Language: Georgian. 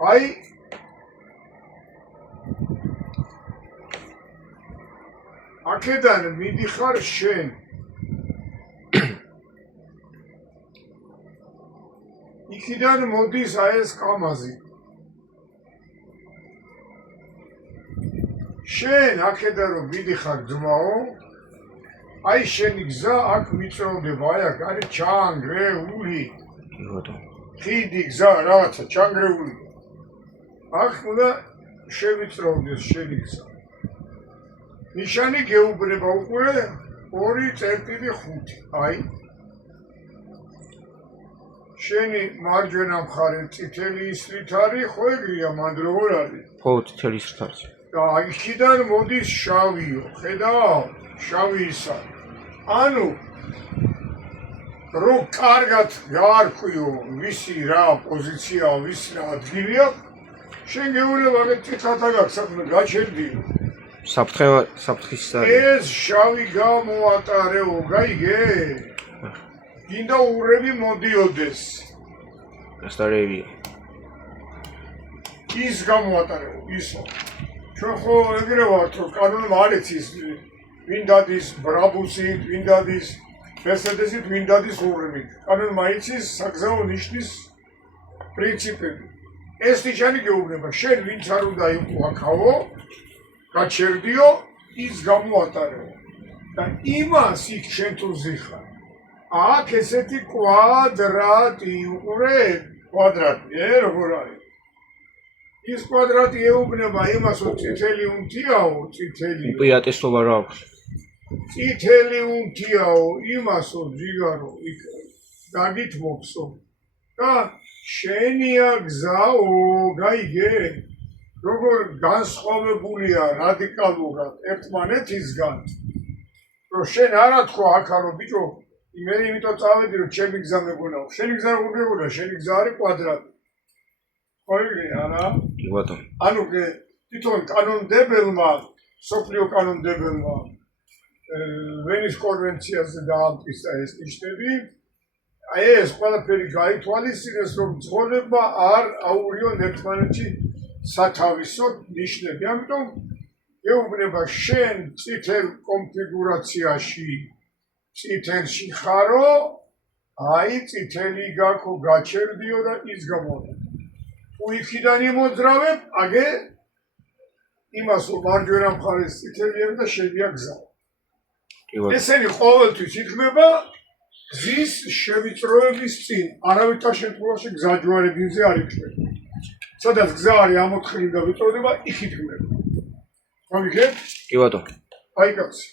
აი აქედან მიდიხარ შენ იქიდან მოდის აი ეს კამაზი შენ აქედან რომ მიდიხარ ძმაო აი შენი გზა აქ მიწროვდება აი აქ არის ჩანგრეული ხიდი გზა რაღაცა ჩანგრეული აქ უნდა შევიწროვდეს შენი გზა ნიშანი გეუბნება უკვე 2.5 აი შენი მარჯვენა მხარე წითელი ისრით არის ხო ეგრეა მანდ როგორ არის ხო წითელი ისრით არის და იქიდან მოდის შავიო ხედავ შავი ის არის ანუ რო კარგად გაარქვიო ვისი რა პოზიცია ვის რა ადგილია შენ გეუბნება წითლად აგაქვს საქმე გაჩერდიო საფრთხის ეს შავი გამოატარეო გაიგე გინდა ურები მოდიოდეს გასტარებია ის გამოატარეო ისო ჩვენ ხო ეგრე ვართ რომ კანონმა არ იცის ვინ დადის ბრაბუსით ვინ დადის მერსედესით ვინ დადის ურებით კანონმა იცის საგზაო ნიშნის პრინციპები ეს ნიშანი გეუბნება შენ ვინც არ უნდა იყო აქაო გაჩერდიო ის გამოატარეო და იმას იქ შენ თუ ზიხარ აქ ესეთი კვადრატი უყურე კვადრატი როგორ არის ის კვადრატი ეუბნება იმას რომ წითელი უნთიაო წითელი უპირატესობა რა აქვს წითელი უნთიაო იმას რომ ჯიგარო იქ დაგითმობსო და შენია გზაო გაიგე როგორ განსხვავებულია რადიკალურად ერთმანეთისგან რომ შენ არა თქვა აქა რომ ბიჭო მე იმიტომ წავედი რომ ჩემი გზა მეგონაო შენი გზა როგორ მეგონა შენი გზა არის კვადრატი ხო იგივე არა კი ბატონო ანუ თვითონ კანონმდებელმა სოფლიო კანონმდებელმა ვენის კონვენციაზე დაამტკიცა ეს ნიშნები აი ეს ყველაფერი გაითვალისწინეს რომ ცხოვრება არ აურიონ ერთმანეთში სათავისოდ ნიშნები ამიტომ ეუბნება შენ წითელ კონფიგურაციაში წითელში ხარო აი წითელი გაქო გაჩერდიო და ის გამოვა თუ იქიდან იმოძრავებ აგე იმას რომ მარჯვენა მხარეს წითელია და შენია გზა ესენი ყოველთვის იქმნება გზის შევიწროების წინ არავითარ შემთხვევაში გზაჯვარედინზე არ იქმნება სადაც გზა არის ამოთხილი და ვიწროვდება იქ იქმნება გამიგე კი ბატონო აი კაცი